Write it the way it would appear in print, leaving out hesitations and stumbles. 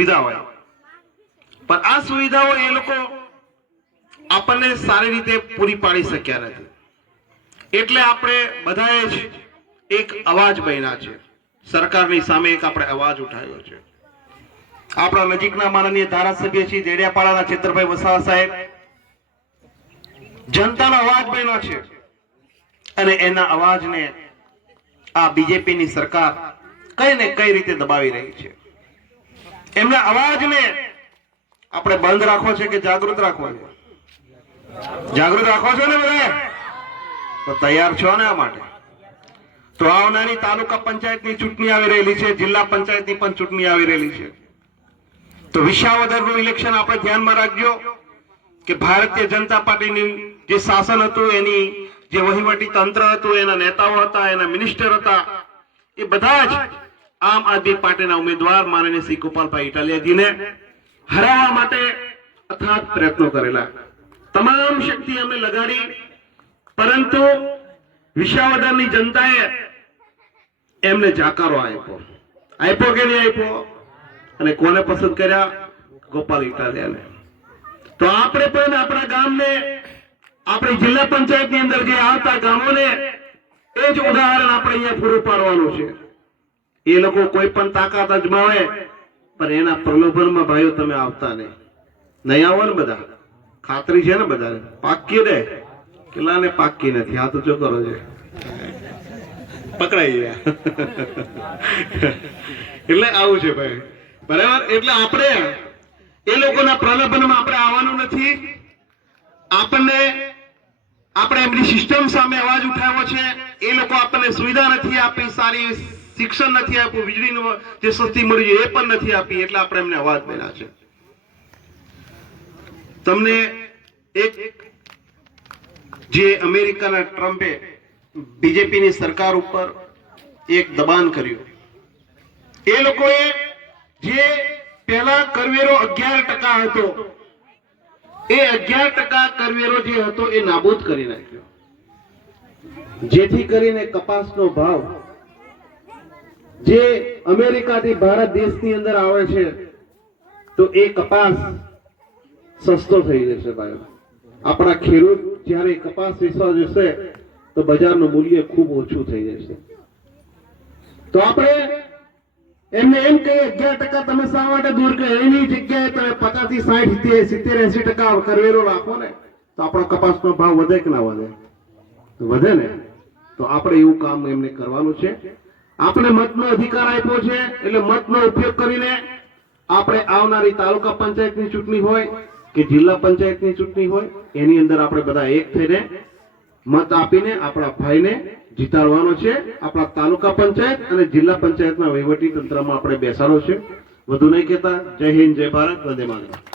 સુવિધા હોય, પણ આ સુવિધાઓ એ લોકો આપણને સારી રીતે પૂરી પાડી શક્યા નથી. એટલે આપણે બધાએ જ એક અવાજ બન્યા છે, સરકારની સામે એક આપણે અવાજ ઉઠાવ્યો છે. આપણા નજીકના માનનીય ધારાસભ્ય શ્રી દેડિયાપાડાના ચેતરભાઈ વસાવા સાહેબ જનતાનો અવાજ બન્યો છે, અને એના અવાજને આ બીજેપીની સરકાર કઈ ને કઈ રીતે દબાવી રહી છે. એમના અવાજને આપણે બંધ રાખવો છે કે જાગૃત રાખવો છે? જાગૃત રાખવો છો ને બધા? તો તૈયાર છો ને આ માટે? તો આવનારી તાલુકા પંચાયતની ચૂંટણી આવી રહેલી છે, જિલ્લા પંચાયતની પણ ચૂંટણી આવી રહેલી છે. તો વિસાવદરનું ઇલેક્શન આપણે ધ્યાનમાં રાખજો કે ભારતીય જનતા પાર્ટીની જે શાસન હતું, એની જે વહીવટી તંત્ર હતું, એના નેતાઓ હતા, એના મિનિસ્ટર હતા, એ બધા જ આમ આદમી પાર્ટીના ઉમેદવાર માનનીય શ્રી ગોપાલભાઈ ઇટાલિયાજીને હરાવવા માટે અથાગ પ્રયત્નો કરેલા. તમામ શક્તિ અમે લગાડી, પરંતુ વિસાવદરની જનતાએ એમને જાકારો આપ્યો કે નહીં આપ્યો? અને કોને પસંદ કર્યા? ગોપાલ ઇટાલિયાને. તો આપણે પણ આપણા ગામને, આપણી જિલ્લા પંચાયતની અંદર જે આવતા ગામોને એ જ ઉદાહરણ આપણે અહીંયા પૂરું પાડવાનું છે. એ લોકો કોઈ પણ તાકાત અજમાવે, પણ એના પ્રલોભનમાં ભાઈઓ તમે આવતા નહીં આવો ને. બધા ખાતરી છે ને? બધાને પાકી દે કેટલાને પાકી નથી. આ તો જો કરો છે, પકડાઈ ગયા. એટલે આવું છે ભાઈ, બરાબર? એટલે આપણે એ લોકોના પ્રલોભનમાં આપણે આવવાનું નથી. આપણે એમની સિસ્ટમ સામે અવાજ ઉઠાવ્યો છે. એ લોકો આપણને સુવિધા નથી આપી, સારી શિક્ષણ નથી આપ્યું, વીજળીનું જે સસ્તી મળી એ પણ નથી આપી, એટલે આપણે એમને અવાજ બન્યા છે. તમને એક જે અમેરિકાના ટ્રમ્પે બીજેપીની સરકાર ઉપર એક દબાણ કર્યું. એ લોકોએ જે પહેલા કરવેરો 11% હતો, એ 11% કરવેરો જે હતો એ નાબૂદ કરી નાખ્યો, જેથી કરીને કપાસનો ભાવ જે અમેરિકાથી ભારત દેશની અંદર આવે છે, તો એ કપાસ સસ્તો થઈ જશે ભાઈ. આપણા ખેડૂત જ્યારે કપાસ વેચવા જશે તો બજારનું મૂલ્ય ખૂબ ઓછું થઈ જશે. તો આપણે એમને એમ કહીએ 11% તમે શા માટે દૂર કરો? એની જગ્યાએ તમે 50 થી 60 70 80% કરવેરો રાખો ને, તો આપણો કપાસનો ભાવ વધે કે ના વધે? વધે ને. તો આપણે એવું કામ એમને કરવાનું છે. આપણે મતનો અધિકાર આપ્યો છે, એટલે મતનો ઉપયોગ કરીને આપણે આવનારી તાલુકા પંચાયતની ચૂંટણી હોય કે જિલ્લા પંચાયતની ચૂંટણી હોય, એની અંદર આપણે બધા એક થઈને મત આપીને આપણા ભાઈને જીતાડવાનો છે. આપણા તાલુકા પંચાયત અને જિલ્લા પંચાયતના વહીવટી તંત્રમાં આપણે બેસાડો છે. વધુ નહીં કહેતા. જય હિન્દ, જય ભારત, વંદે માતરમ.